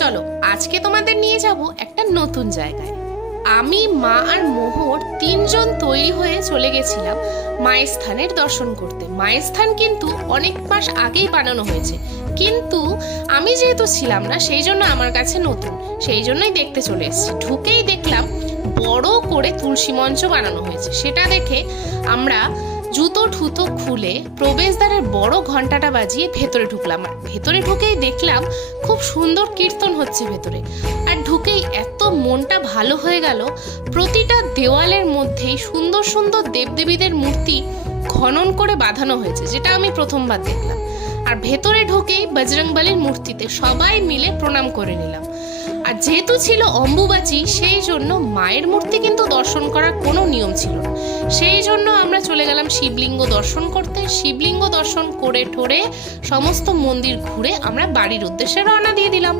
চলো আজকে তোমাদের নিয়ে যাব একটা নতুন জায়গায়। আমি, মা আর মোহর তিনজন তৈরি হয়ে চলে গেছিলাম মায়ের স্থানের দর্শন করতে। মায়ের স্থান কিন্তু অনেক মাস আগেই বানানো হয়েছে, কিন্তু আমি যেহেতু ছিলাম না সেই জন্য আমার কাছে নতুন, সেই জন্যই দেখতে চলে এসেছি। ঢুকেই দেখলাম বড় করে তুলসী মঞ্চ বানানো হয়েছে। সেটা দেখে আমরা জুতো ঠুতো খুলে প্রবেশদ্বারের বড় ঘন্টাটা বাজিয়ে ভেতরে ঢুকলাম। আর ভেতরে ঢুকেই দেখলাম খুব সুন্দর কীর্তন হচ্ছে ভেতরে। আর ঢুকেই এত মনটা ভালো হয়ে গেল, প্রতিটা দেওয়ালের মধ্যেই সুন্দর সুন্দর দেবদেবীদের মূর্তি খনন করে বাঁধানো হয়েছে, যেটা আমি প্রথমবার দেখলাম। আর ভেতরে ঢুকেই বজরংবলীর মূর্তিতে সবাই মিলে প্রণাম করে নিলাম। আর যেহেতু ছিল অম্বুবাচী, সেই জন্য মায়ের মূর্তি কিন্তু দর্শন করার কোনো নিয়ম ছিল না। সেই জন্য আমরা চলে গেলাম শিবলিঙ্গ দর্শন করতে। শিবলিঙ্গ দর্শন করে ঠোরে সমস্ত মন্দির ঘুরে আমরা বাড়ির উদ্দেশ্যে রওনা দিয়ে দিলাম।